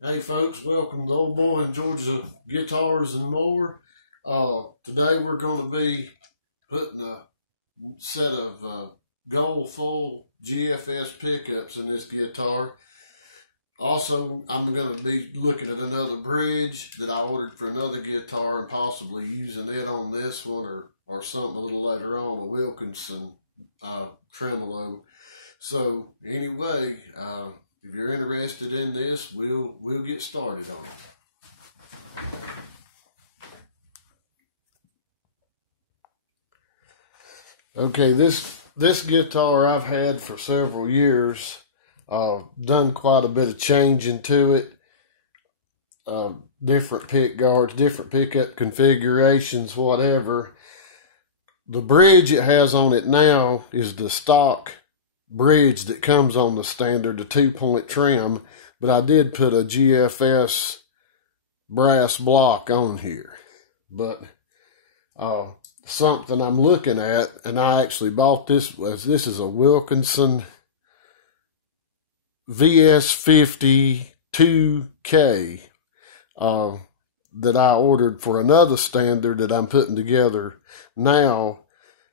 Hey folks, welcome to Old Boy in Georgia Guitars and More. Today we're going to be putting a set of gold full GFS pickups in this guitar. Also, I'm going to be looking at another bridge that I ordered for another guitar and possibly using it on this one or something a little later on, a Wilkinson tremolo. So anyway, if you're interested in this, we'll get started on it. Okay, this guitar I've had for several years. Done quite a bit of changing to it. Different pick guards, different pickup configurations, whatever. The bridge it has on it now is the stock bridge that comes on the standard, the 2-point trem, but I did put a GFS brass block on here. But something I'm looking at, and I actually bought this is a Wilkinson VS50 2K that I ordered for another standard that I'm putting together now,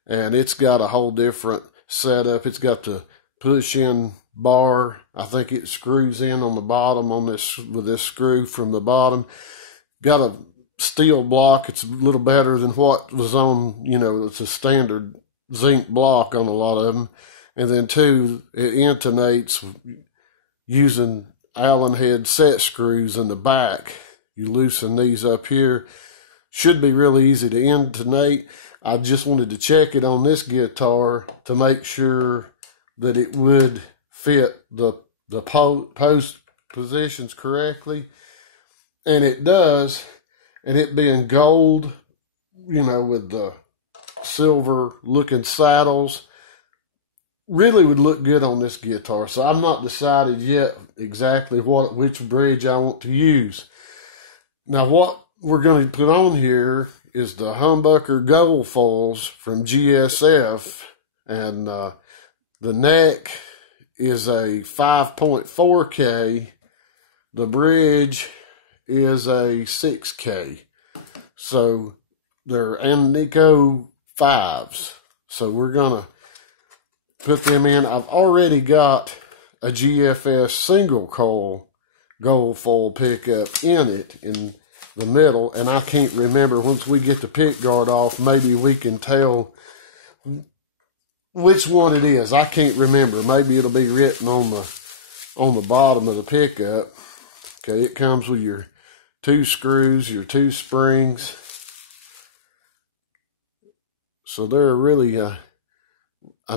and it's got a whole different setup. It's got the push-in bar. I think it screws in on the bottom on this with this screw from the bottom. Got a steel block. It's a little better than what was on, it's a standard zinc block on a lot of them. And then two, it intonates using Allen head set screws in the back. You loosen these up here. Should be really easy to intonate. I just wanted to check it on this guitar to make sure that it would fit the post positions correctly. And it does. And it being gold, with the silver looking saddles, really would look good on this guitar. So I'm not decided yet exactly which bridge I want to use. Now what we're going to put on here is the humbucker gold foils from GSF, and the neck is a 5.4K. The bridge is a 6K. So they're Anico 5s. So we're gonna put them in. I've already got a GFS single coil gold foil pickup in it in the middle, and I can't remember. Once we get the pick guard off, maybe we can tell which one it is. I can't remember. Maybe it'll be written on the bottom of the pickup. Okay, it comes with your 2 screws, your 2 springs. So they're really a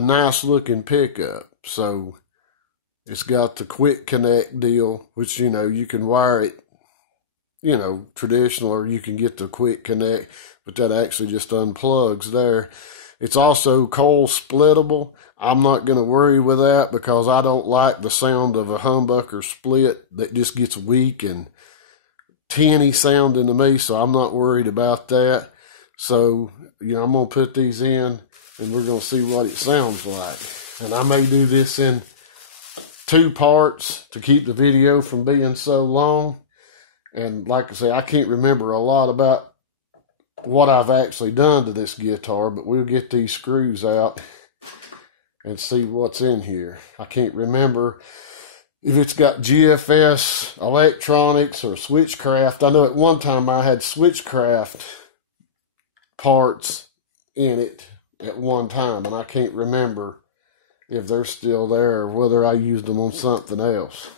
nice looking pickup. So it's got the quick connect deal, which you can wire it traditional, or you can get the quick connect, but that actually just unplugs there. It's also coil splittable. I'm not going to worry with that because I don't like the sound of a humbucker split. That just gets weak and tinny sounding to me, so I'm not worried about that. So, I'm going to put these in and we're going to see what it sounds like. And I may do this in 2 parts to keep the video from being so long. And like I say, I can't remember a lot about what I've actually done to this guitar, but we'll get these screws out and see what's in here. I can't remember if it's got GFS electronics or switchcraft. I know at one time I had switchcraft parts in it at one time, and I can't remember if they're still there or whether I used them on something else.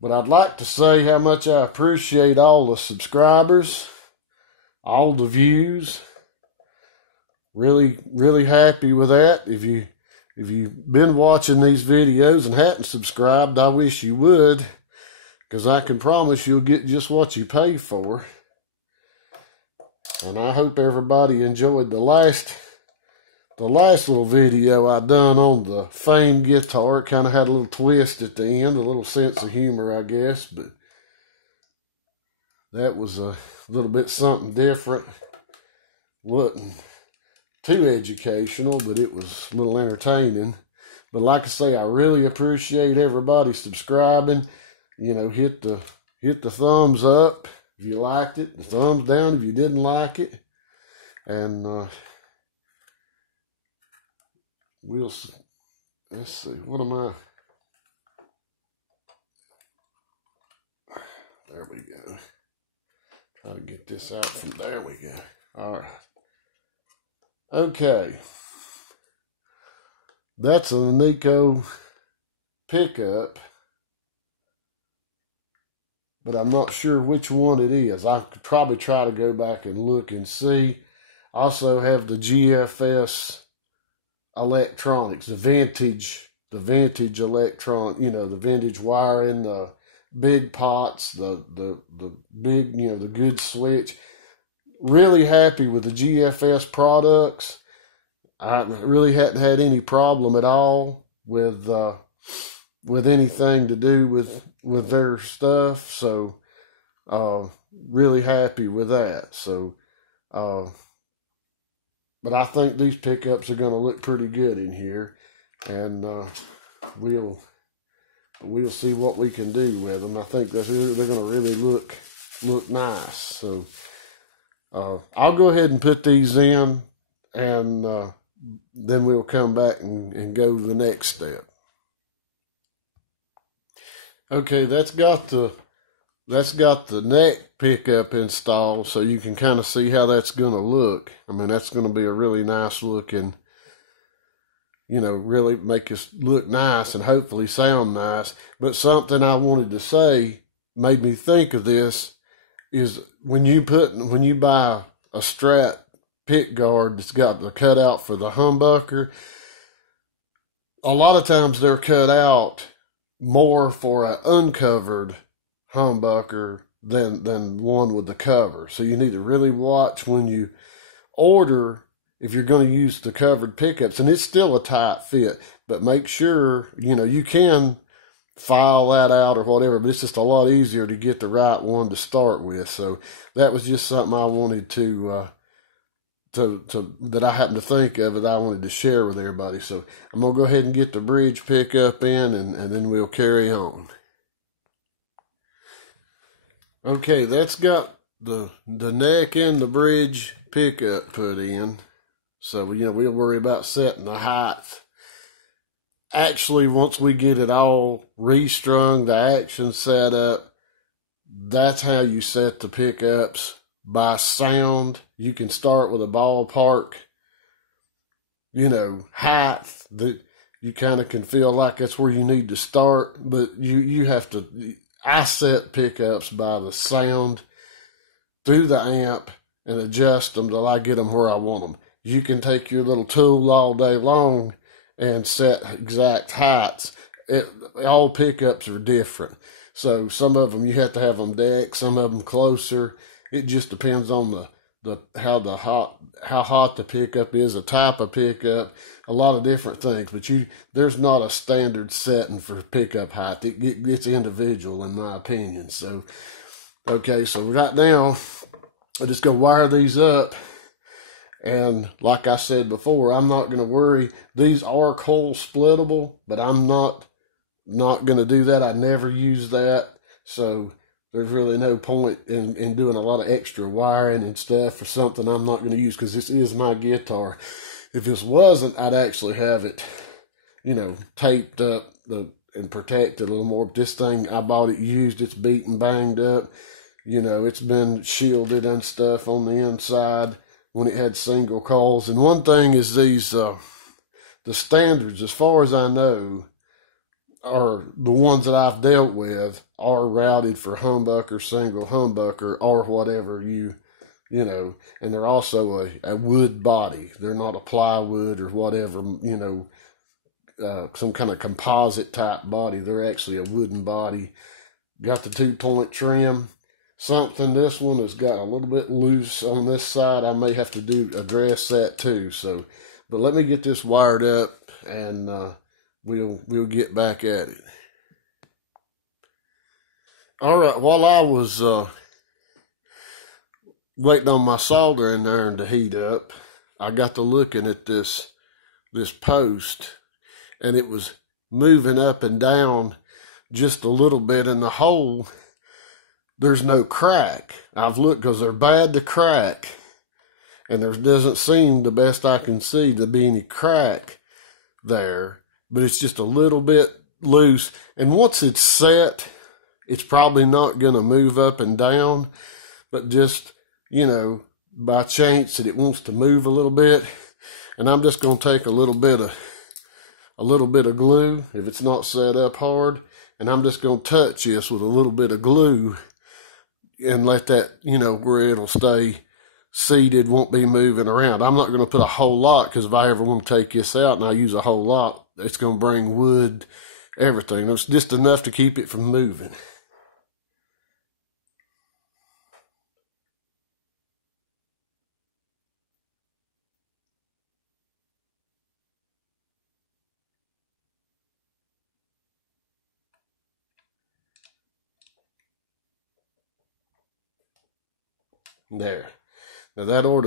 But I'd like to say how much I appreciate all the subscribers, all the views. Really, really happy with that. If you've been watching these videos and hadn't subscribed, I wish you would, because I can promise you'll get just what you pay for. And I hope everybody enjoyed the last little video I done on the Fame guitar. It kind of had a little twist at the end, a little sense of humor, I guess, but that was a little bit something different. Wasn't too educational, but it was a little entertaining. But like I say, I really appreciate everybody subscribing. You know, hit the thumbs up if you liked it, the thumbs down if you didn't like it, and let's see, what am I? There we go. Try to get this out from there. We go. All right. Okay. That's a Nico pickup, but I'm not sure which one it is. I could probably try to go back and look and see. I also have the GFS electronics, the vintage electron, you know, the vintage wiring, the big pots, the big, you know, the good switch. Really happy with the GFS products. I really hadn't had any problem at all with anything to do with their stuff. So really happy with that. So but I think these pickups are going to look pretty good in here, and we'll see what we can do with them. I think they're going to really look nice. So I'll go ahead and put these in, and then we'll come back and go to the next step. Okay, that's got the neck pickup installed, so you can kind of see how that's going to look. I mean, that's going to be a really nice looking, you know, really make us look nice and hopefully sound nice. But something I wanted to say made me think of this is when you buy a Strat pick guard that's got the cutout for the humbucker, a lot of times they're cut out more for an uncovered humbucker than one with the cover. So you need to really watch when you order if you're going to use the covered pickups. And it's still a tight fit, but make sure, you know, you can file that out or whatever, but it's just a lot easier to get the right one to start with. So that was just something I wanted to that I happened to think of that I wanted to share with everybody. So I'm going to go ahead and get the bridge pickup in, and then we'll carry on. Okay, that's got the neck and the bridge pickup put in. So, you know, we'll worry about setting the height. Actually, once we get it all restrung, the action set up, that's how you set the pickups by sound. You can start with a ballpark, you know, height that you kind of can feel like that's where you need to start, but you have to. I set pickups by the sound through the amp and adjust them till I get them where I want them. You can take your little tool all day long and set exact heights. All pickups are different. So some of them you have to have them decked, some of them closer. It just depends on how hot the pickup is, the type of pickup, a lot of different things. But there's not a standard setting for pickup height. It's individual in my opinion. So okay, so right now I just go wire these up, and like I said before, I'm not going to worry. These are coil splittable, but I'm not going to do that. I never use that, so there's really no point in doing a lot of extra wiring and stuff for something I'm not going to use, because this is my guitar. If this wasn't, I'd actually have it, you know, taped up and protected a little more. But this thing, I bought it used. It's beat and banged up. You know, it's been shielded and stuff on the inside when it had single coils. And one thing is these, the standards, as far as I know, are the ones that I've dealt with are routed for humbucker, single humbucker, or whatever you know, and they're also a wood body. They're not a plywood or whatever, you know, some kind of composite type body. They're actually a wooden body. Got the 2-point trim. This one has got a little bit loose on this side. I may have to address that too. So, but let me get this wired up, and we'll get back at it. All right, while I was waiting on my soldering iron to heat up, I got to looking at this post, and it was moving up and down just a little bit in the hole. There's no crack. I've looked because they're bad to crack, and there doesn't seem, the best I can see, to be any crack there, but it's just a little bit loose. And once it's set, it's probably not going to move up and down, but just, you know, by chance that it wants to move a little bit. And I'm just going to take a little bit of glue, if it's not set up hard, and I'm just going to touch this with a little bit of glue and let that, you know, where it'll stay seated, won't be moving around. I'm not going to put a whole lot, because if I ever want to take this out and I use a whole lot, it's going to bring wood, everything. It's just enough to keep it from moving. There. Now that ought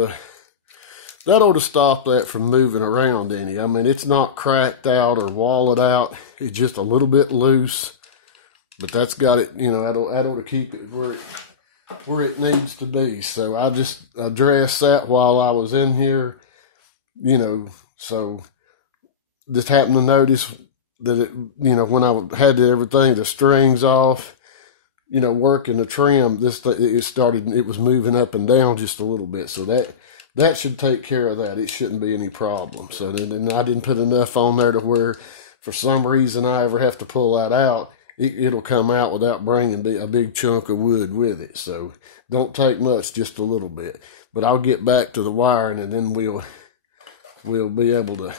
to stop that from moving around any. I mean, it's not cracked out or walled out. It's just a little bit loose. But that's got it, you know, that ought to keep it where it needs to be. So I just addressed that while I was in here, you know. So just happened to notice that it, you know, when I had everything, the strings off, you know, working the trim, it was moving up and down just a little bit. So that should take care of that. It shouldn't be any problem. So then I didn't put enough on there to where, for some reason, I ever have to pull that out. It'll come out without bringing a big chunk of wood with it. So don't take much, just a little bit. But I'll get back to the wiring, and then we'll be able to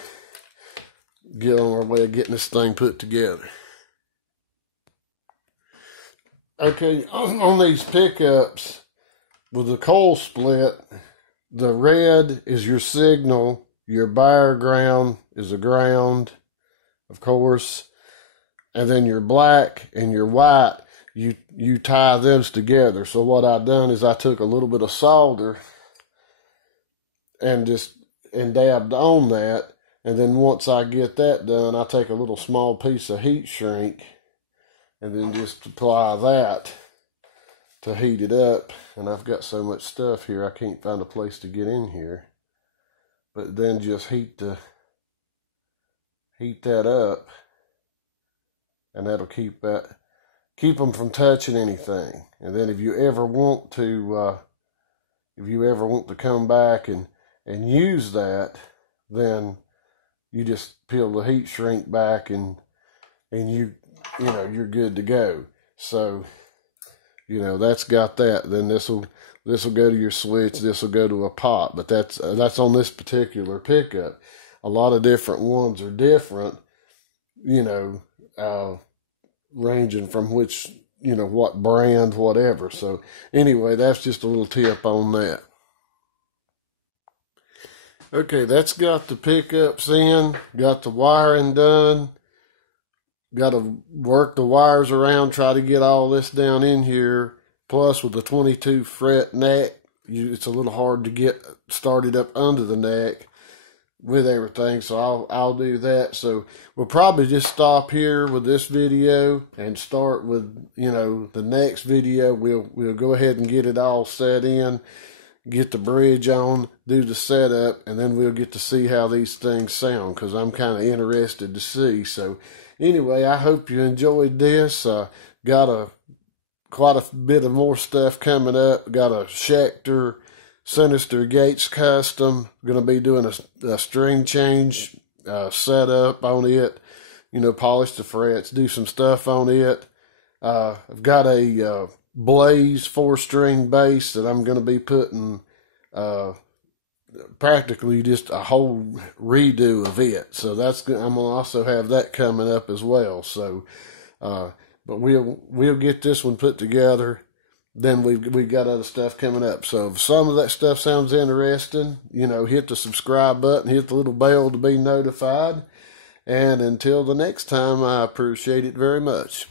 get on our way of getting this thing put together. Okay, on these pickups, with the coil split, the red is your signal, your bare ground is the ground, of course, and then your black and your white, you tie those together. So what I done is I took a little bit of solder and dabbed on that, and then once I get that done, I take a little small piece of heat shrink and then just apply that to heat it up. And I've got so much stuff here, I can't find a place to get in here. But then just heat that up, and that'll keep them from touching anything. And then if you ever want to come back and use that, then you just peel the heat shrink back, and you know, you're good to go. So, you know, that's got that. Then this will go to your switch. This will go to a pot. But that's on this particular pickup. A lot of different ones are different, you know, ranging from which, you know, what brand, whatever. So anyway, that's just a little tip on that. Okay, that's got the pickups in, got the wiring done. Got to work the wires around, try to get all this down in here. Plus, with the 22 fret neck, it's a little hard to get started up under the neck with everything. So I'll do that. So we'll probably just stop here with this video and start with, you know, the next video. We'll go ahead and get it all set in, get the bridge on, do the setup, and then we'll get to see how these things sound, because I'm kind of interested to see. So anyway, I hope you enjoyed this. Got quite a bit of more stuff coming up. Got a Schecter Sinister Gates Custom. Going to be doing a string change setup on it. You know, polish the frets, do some stuff on it. I've got a Blaze 4-string bass that I'm going to be putting practically just a whole redo of it. So I'm going to also have that coming up as well. So, but we'll get this one put together. Then we've got other stuff coming up. So if some of that stuff sounds interesting, you know, hit the subscribe button, hit the little bell to be notified. And until the next time, I appreciate it very much.